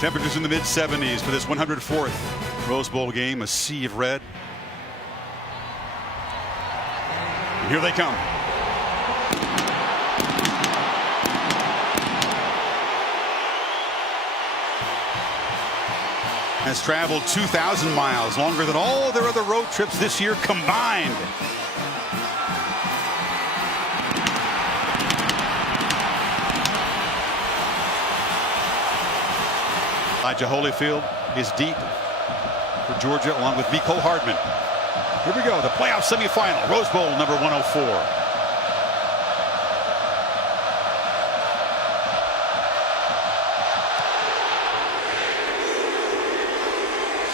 Temperatures in the mid-70s for this 104th Rose Bowl game. A sea of red. And here they come. Has traveled 2,000 miles, longer than all their other road trips this year combined. Elijah Holyfield is deep for Georgia, along with Mecole Hardman. Here we go, the playoff semifinal, Rose Bowl number 104.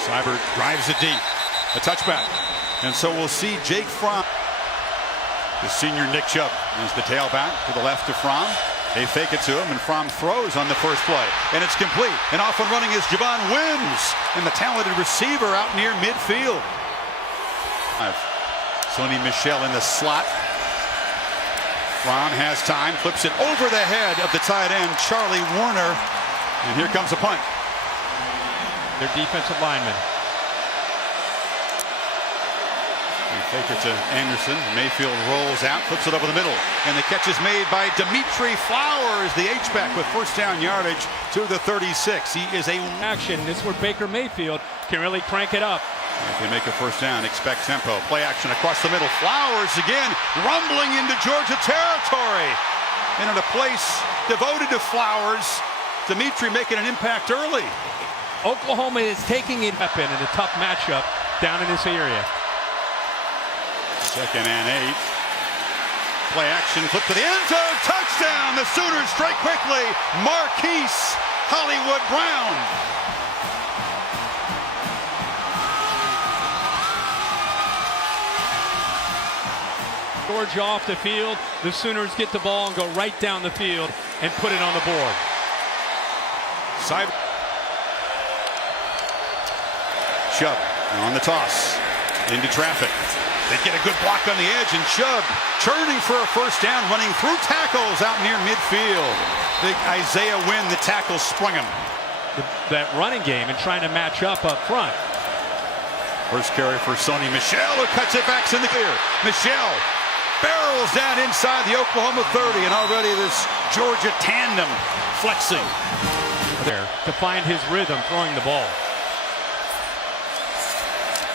Seibert drives it deep, a touchback. And so we'll see Jake Fromm. The senior Nick Chubb is the tailback to the left of Fromm. They fake it to him, and Fromm throws on the first play. And it's complete. And off and running is Javon Wims, and the talented receiver out near midfield. Sony Michel in the slot. Fromm has time, flips it over the head of the tight end, Charlie Warner. And here comes a punt. Their defensive lineman. Fake it to Anderson. Mayfield rolls out, flips it over the middle. And the catch is made by Dimitri Flowers, the H-back, with first down yardage to the 36. He is a action. This is where Baker Mayfield can really crank it up. If you make a first down, expect tempo. Play action across the middle. Flowers again, rumbling into Georgia territory. And in a place devoted to Flowers, Dimitri making an impact early. Oklahoma is taking it up in a tough matchup down in this area. 2nd and 8. Play action, flip to the end zone, touchdown! The Sooners strike quickly. Marquise Hollywood Brown. Georgia off the field. The Sooners get the ball and go right down the field and put it on the board. Chubb on the toss into traffic. They get a good block on the edge, and Chubb churning for a first down, running through tackles out near midfield. Big Isaiah Wynn, the tackle, sprung him. That running game and trying to match up front. First carry for Sony Michel, who cuts it back in the clear. Michel barrels down inside the Oklahoma 30, and already this Georgia tandem flexing. There to find his rhythm throwing the ball.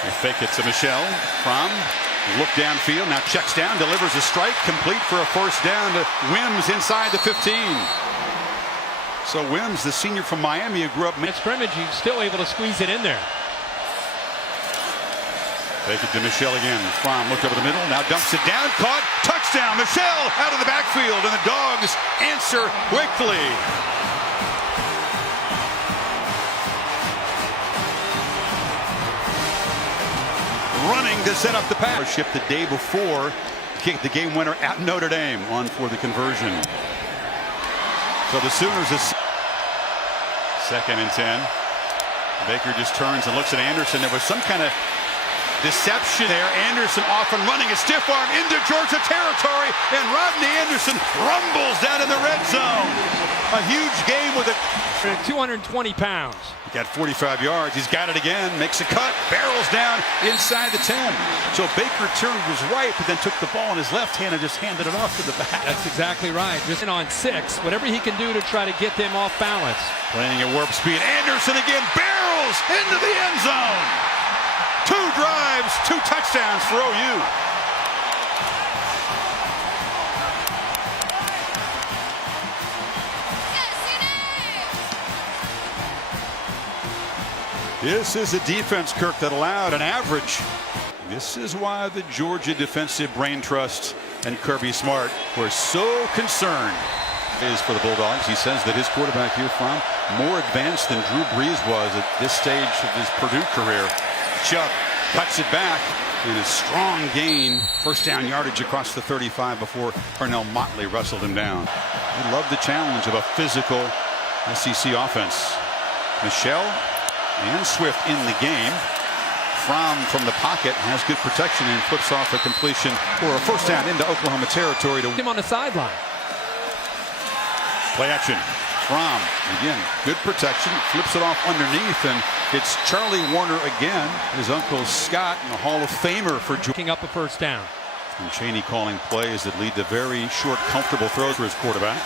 They fake it to Michel. Fromm, look downfield, now checks down, delivers a strike, complete for a first down to Wims inside the 15. So Wims, the senior from Miami who grew up in scrimmage, he's still able to squeeze it in there. Fake it to Michel again. Fromm looked over the middle, now dumps it down, caught, touchdown. Michel out of the backfield, and the Dogs answer quickly. Running to set up the pass. Shipped the day before, kicked the game winner at Notre Dame on for the conversion. So the Sooners is 2nd and 10. Baker just turns and looks at Anderson. There was some kind of deception there. Anderson off and running, a stiff arm into Georgia territory, and Rodney Anderson rumbles down in the red zone. A huge game with it. 220 pounds. He got 45 yards. He's got it again. Makes a cut. Barrels down inside the 10. So Baker turned his right, but then took the ball in his left hand and just handed it off to the back. That's exactly right. Just on 6. Whatever he can do to try to get them off balance. Playing at warp speed. Anderson again barrels into the end zone. 2 drives, 2 touchdowns for OU. This is a defense, Kirk, that allowed an average. This is why the Georgia defensive brain trust and Kirby Smart were so concerned. Is for the Bulldogs. He says that his quarterback here from more advanced than Drew Brees was at this stage of his Purdue career. Chubb cuts it back in a strong gain. First down yardage across the 35 before Parnell Motley wrestled him down. He loved the challenge of a physical SEC offense. Michel and Swift in the game. Fromm from the pocket has good protection and flips off a completion for a first down into Oklahoma territory. To him on the sideline. Play action. Fromm. Again, good protection. Flips it off underneath, and it's Charlie Warner again. His uncle Scott, and a Hall of Famer for Picking up a first down. And Cheney calling plays that lead to very short, comfortable throws for his quarterback.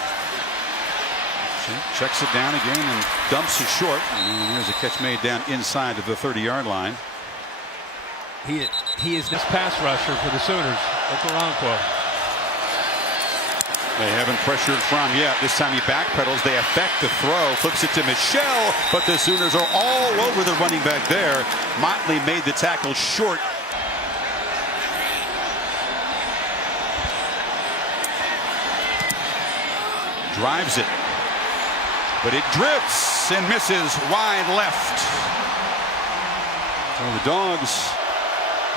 Checks it down again and dumps it short. And there's a catch made down inside of the 30-yard line. He is this pass rusher for the Sooners. Okoronkwo. They haven't pressured Fromm yet. This time he backpedals. They affect the throw. Flips it to Michel, but the Sooners are all over the running back there. Motley made the tackle short. Drives it, but it drifts and misses wide left. So the Dogs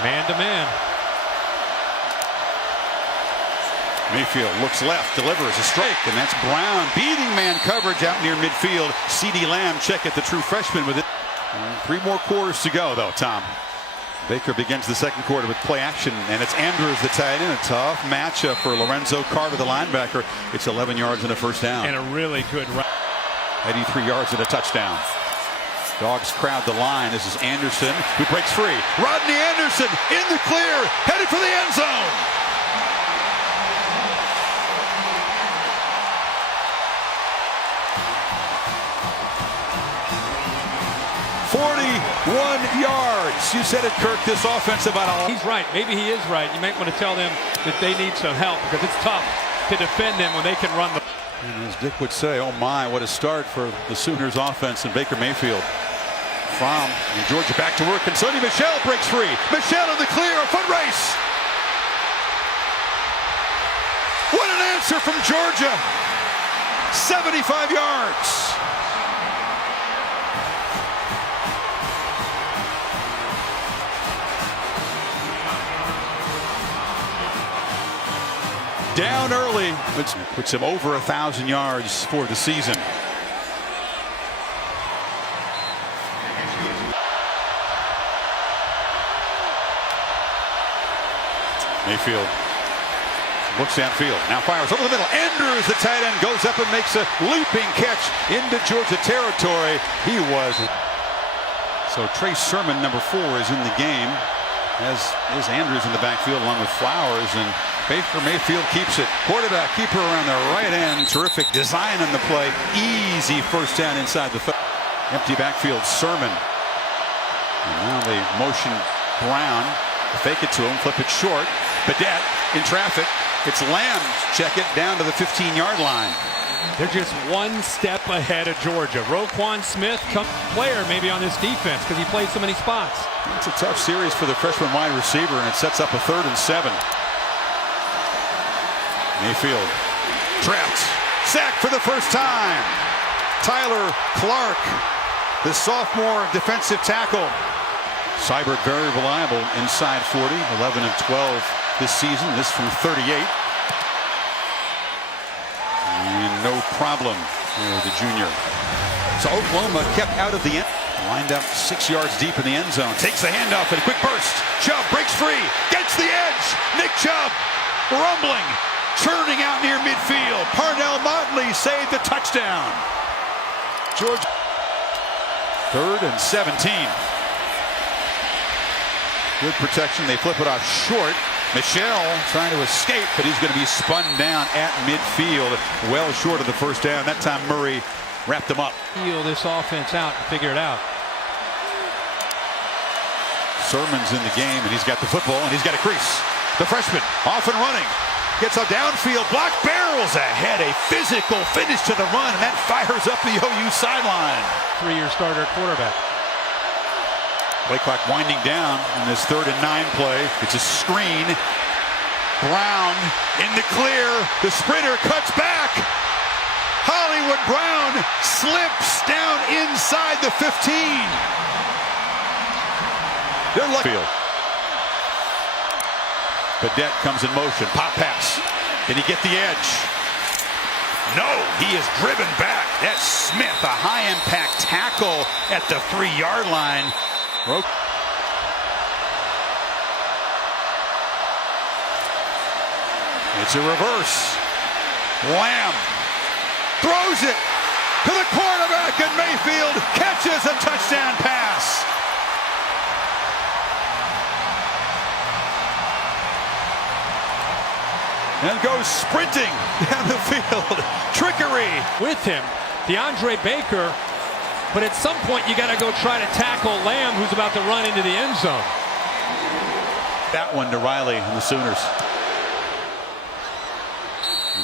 man to man. Mayfield looks left, delivers a strike, and that's Brown beating man coverage out near midfield. CeeDee Lamb check at the true freshman with it. 3 more quarters to go, though, Tom. Baker begins the second quarter with play action, and it's Andrews the tight end. A tough matchup for Lorenzo Carter, the linebacker. It's 11 yards and a first down. And a really good run. 83 yards and a touchdown. Dogs crowd the line. This is Anderson, who breaks free. Rodney Anderson in the clear, headed for the end zone. 41 yards. You said it, Kirk. This offense about a... He's right. Maybe he is right. You might want to tell them that they need some help because it's tough to defend them when they can run the... And as Dick would say, oh my, what a start for the Sooners offense and Baker Mayfield. Fromm and Georgia back to work, and Sonny Michel breaks free. Michel in the clear, a foot race. What an answer from Georgia. 75 yards. Down early, which puts him over 1,000 yards for the season. Mayfield looks downfield, now fires over the middle. Andrews, the tight end, goes up and makes a leaping catch into Georgia territory. He was. So Trey Sermon, number 4, is in the game, as is Andrews in the backfield along with Flowers, and Baker Mayfield keeps it. Quarterback keeper around the right end. Terrific design on the play. Easy first down inside the empty backfield. Sermon. And now they motion Brown. Fake it to him. Flip it short. Badet in traffic. It's Lamb. Check it down to the 15-yard line. They're just one step ahead of Georgia. Roquan Smith, player maybe on this defense because he plays so many spots. It's a tough series for the freshman wide receiver, and it sets up a 3rd and 7. Mayfield trapped, sacked for the first time. Tyler Clark, the sophomore defensive tackle. Seibert very reliable inside 40, 11 of 12 this season. This from 38. And no problem for the junior. So Oklahoma kept out of the end. Lined up 6 yards deep in the end zone. Takes the handoff and a quick burst. Chubb breaks free, gets the edge. Nick Chubb rumbling. Churning out near midfield. Parnell Motley saved the touchdown. Georgia. 3rd and 17. Good protection. They flip it off short. Michel trying to escape, but he's going to be spun down at midfield. Well short of the first down. That time Murray wrapped him up. Feel this offense out and figure it out. Sermon's in the game, and he's got the football, and he's got a crease. The freshman off and running. Gets a downfield block, barrels ahead, a physical finish to the run, and that fires up the OU sideline. 3-year starter quarterback. Play clock winding down in this 3rd and 9 play. It's a screen. Brown in the clear. The sprinter cuts back. Hollywood Brown slips down inside the 15. They're lucky. Badet comes in motion. Pop pass. Did he get the edge? No, he is driven back. That's Smith, a high-impact tackle at the 3-yard line. It's a reverse. Lamb throws it. to the quarterback, and Mayfield catches a touchdown pass. And goes sprinting down the field. Trickery. With him, DeAndre Baker. But at some point, you got to go try to tackle Lamb, who's about to run into the end zone. That one to Riley and the Sooners.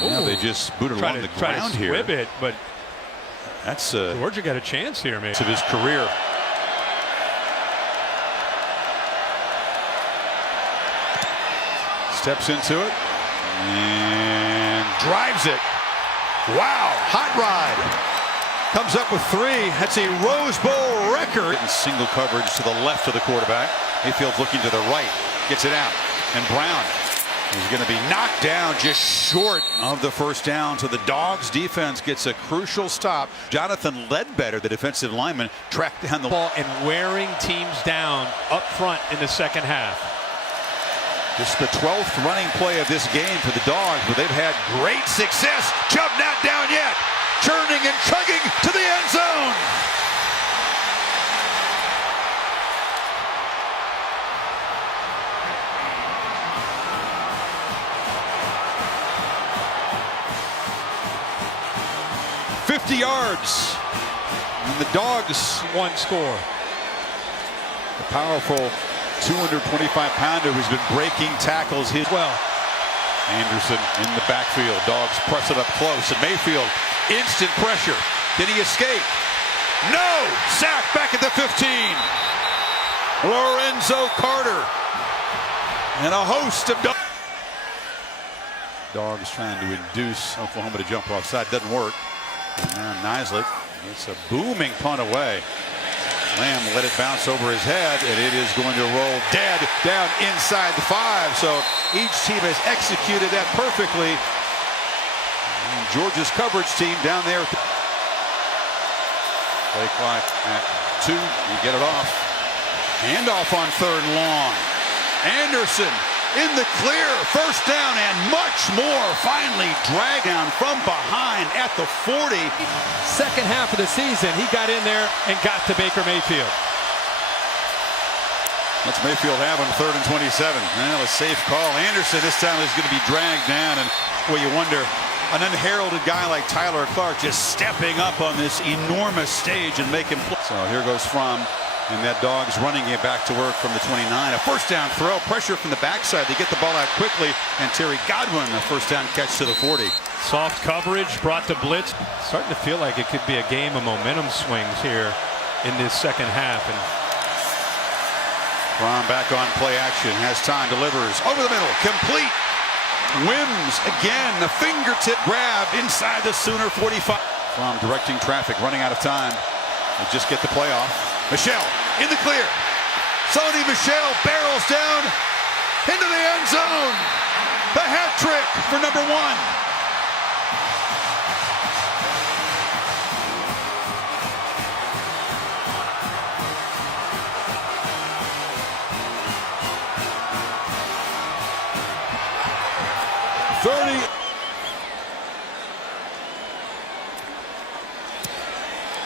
Yeah, they just booted along the ground here. Squib it, but that's Georgia got a chance here, maybe. of his career. Steps into it and drives it. Wow, hot ride. Comes up with 3. That's a Rose Bowl record. In single coverage to the left of the quarterback. Mayfield's looking to the right. Gets it out. And Brown is going to be knocked down just short of the first down. So the Dogs defense gets a crucial stop. Jonathan Ledbetter, the defensive lineman, tracked down the ball and wearing teams down up front in the second half. Just the 12th running play of this game for the Dogs, but they've had great success. Chubb not down yet. Churning and chugging to the end zone. "50 yards. And the Dogs, one score. The powerful 225-pounder who's been breaking tackles his well. Anderson in the backfield. Dogs press it up close. And Mayfield, instant pressure. Did he escape? No! Sack back at the 15. Lorenzo Carter. And a host of Dogs trying to induce Oklahoma to jump offside. Doesn't work. And now Nislett gets a booming punt away. Lamb let it bounce over his head, and it is going to roll dead down inside the 5. So each team has executed that perfectly. And Georgia's coverage team down there. Play clock at 2. You get it off. Handoff on 3rd and long. Anderson in the clear. First down and much more. Finally dragged down from behind at the 40. Second half of the season, he got in there and got to Baker Mayfield. What's Mayfield have on 3rd and 27? Well, a safe call. Anderson this time is going to be dragged down, and well, you wonder, an unheralded guy like Tyler Clark just stepping up on this enormous stage and making play. So here goes Fromm, and that Dogs running it back to work from the 29. A first down throw, pressure from the backside. They get the ball out quickly, and Terry Godwin, a first down catch to the 40. Soft coverage brought to blitz. Starting to feel like it could be a game of momentum swings here in this second half. And Fromm back on play action, has time, delivers over the middle, complete. Wims again, the fingertip grab inside the Sooner 45. Fromm directing traffic, running out of time. They just get the play off. Michelle in the clear. Sony Michelle barrels down into the end zone. The hat trick for number 1.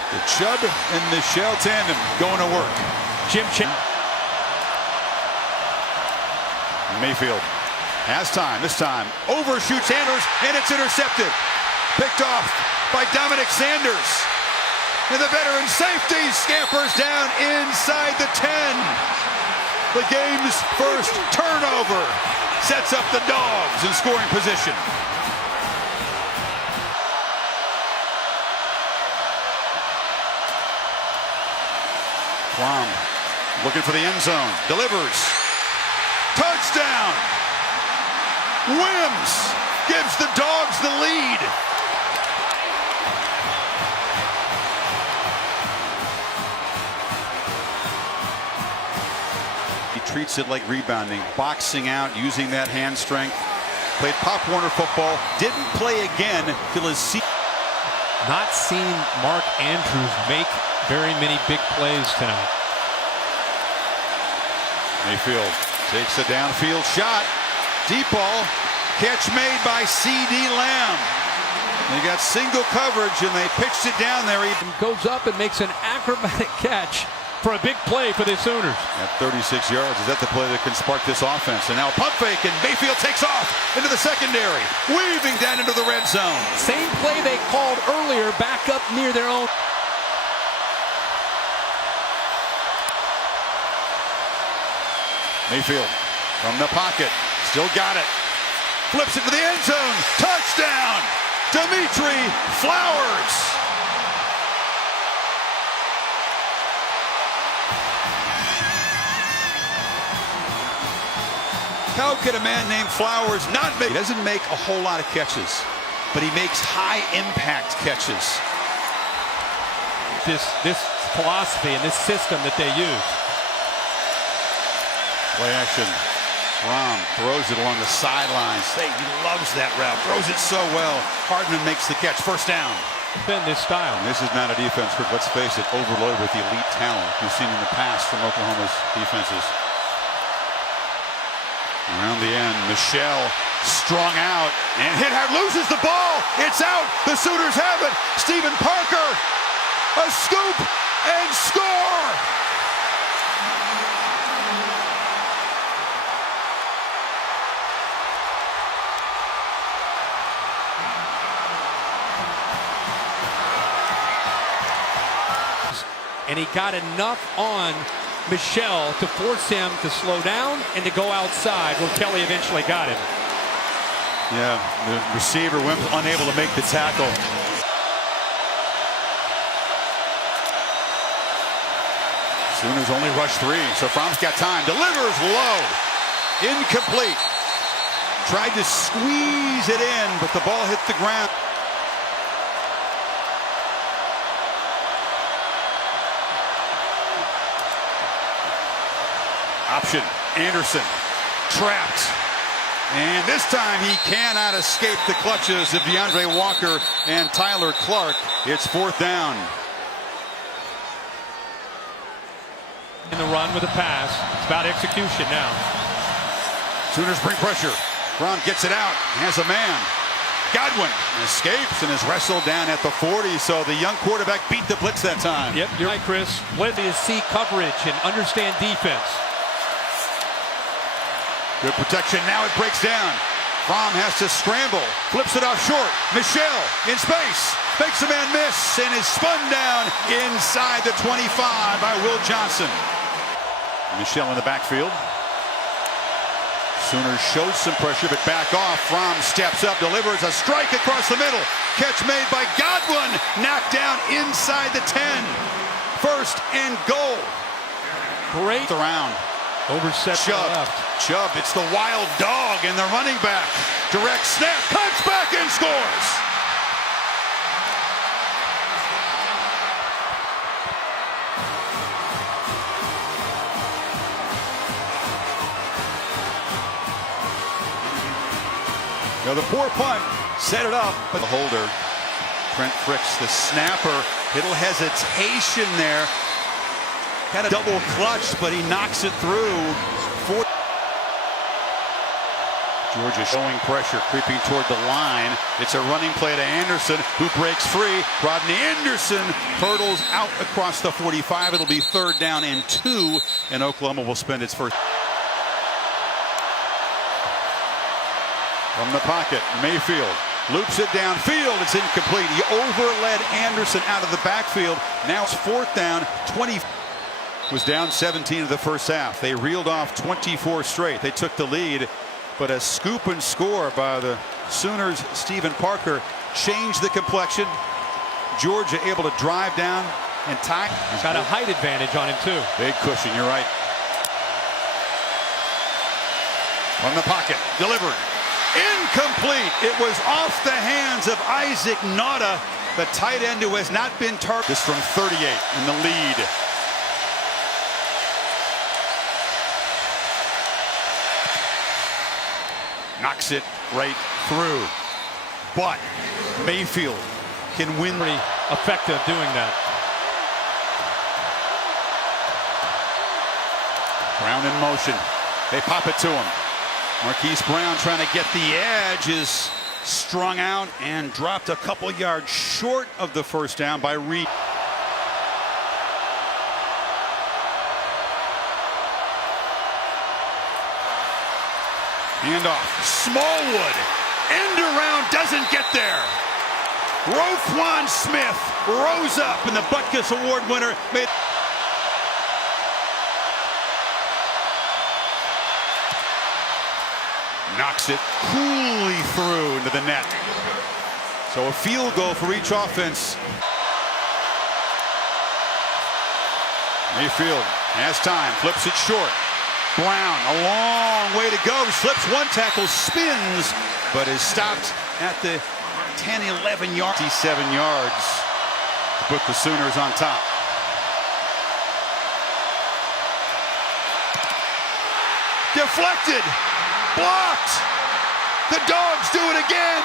The Chubb and Michelle tandem going to work. Jim Chin. Mayfield has time. This time overshoots Sanders, and it's intercepted. Picked off by Dominic Sanders. And the veteran safety scampers down inside the 10. The game's first turnover sets up the Dogs in scoring position. Fromm looking for the end zone. Delivers. Touchdown! Wims gives the Dogs the lead. He treats it like rebounding, boxing out, using that hand strength. Played Pop Warner football, didn't play again till his season. Not seen Mark Andrews make very many big plays tonight. Mayfield takes a downfield shot. Deep ball. Catch made by C.D. Lamb. They got single coverage and they pitched it down there. He goes up and makes an acrobatic catch for a big play for the Sooners. At 36 yards, is that the play that can spark this offense? And now pump fake, and Mayfield takes off into the secondary, weaving down into the red zone. Same play they called earlier, back up near their own. Mayfield from the pocket, still got it. Flips it to the end zone. Touchdown, Dimitri Flowers. How could a man named Flowers not make? He doesn't make a whole lot of catches, but he makes high impact catches. This philosophy and this system that they use. Play action. Rom throws it along the sidelines. He loves that route. Throws it so well. Hardman makes the catch. First down. Been this style. And this is not a defense, but let's face it, overloaded with the elite talent we've seen in the past from Oklahoma's defenses. Around the end, Michel strung out and loses the ball. It's out. The Sooners have it. Steven Parker, a scoop and score. And he got enough on Michel to force him to slow down and to go outside, where Kelly eventually got him. Yeah, the receiver went unable to make the tackle. Sooners only rush 3, so Fromm's got time. Delivers low. Incomplete. Tried to squeeze it in, but the ball hit the ground. Option, Anderson, trapped. And this time he cannot escape the clutches of DeAndre Walker and Tyler Clark. It's fourth down. In the run with a pass. It's about execution now. Sooners bring pressure. Fromm gets it out, has a man. Godwin escapes and is wrestled down at the 40, so the young quarterback beat the blitz that time. Yep, you're right, Chris. Let me see coverage and understand defense. Good protection. Now it breaks down. Fromm has to scramble. Flips it off short. Michel in space. Makes a man miss and is spun down inside the 25 by Will Johnson. Michel in the backfield. Sooners showed some pressure, but back off. Fromm steps up, delivers a strike across the middle. Catch made by Godwin. Knocked down inside the 10. First and goal. Great around. Overset left. Chubb, it's the wild dog and the running back. Direct snap, cuts back and scores. Now the poor punt set it up, but the holder, Trent Fricks, the snapper, little hesitation there. Had a double clutch, but he knocks it through. Georgia showing pressure, creeping toward the line. It's a running play to Anderson, who breaks free. Rodney Anderson hurdles out across the 45. It'll be third down and 2, and Oklahoma will spend its first. From the pocket, Mayfield loops it downfield. It's incomplete. He overled Anderson out of the backfield. Now it's fourth down, 20. Was down 17 of the first half. They reeled off 24 straight. They took the lead, but a scoop and score by the Sooners' Steven Parker changed the complexion. Georgia able to drive down and tie. He's got a height advantage on him too. Big cushion, you're right. From the pocket, delivered. Incomplete. It was off the hands of Isaac Nauta, the tight end who has not been targeted. This from 38 in the lead. Knocks it right through. But Mayfield can win. Pretty effective doing that. Brown in motion. They pop it to him. Marquise Brown trying to get the edge is strung out and dropped a couple yards short of the first down by Reed. Handoff. Smallwood. End around, doesn't get there. Roquan Smith rose up, and the Butkus Award winner made. Knocks it coolly through into the net. So a field goal for each offense. Mayfield has time, flips it short. Brown, a long way to go. Slips one tackle, spins, but is stopped at the 10, 11 yards. 7 yards to put the Sooners on top. Deflected. Blocked. The Dogs do it again.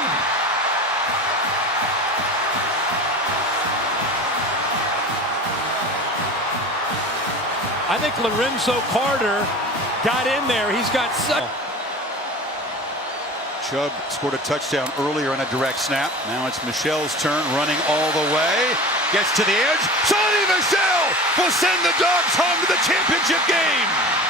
I think Lorenzo Carter got in there. He's got such. Chubb scored a touchdown earlier on a direct snap. Now it's Michel's turn, running all the way. Gets to the edge. Sonny Michel will send the Dogs home to the championship game.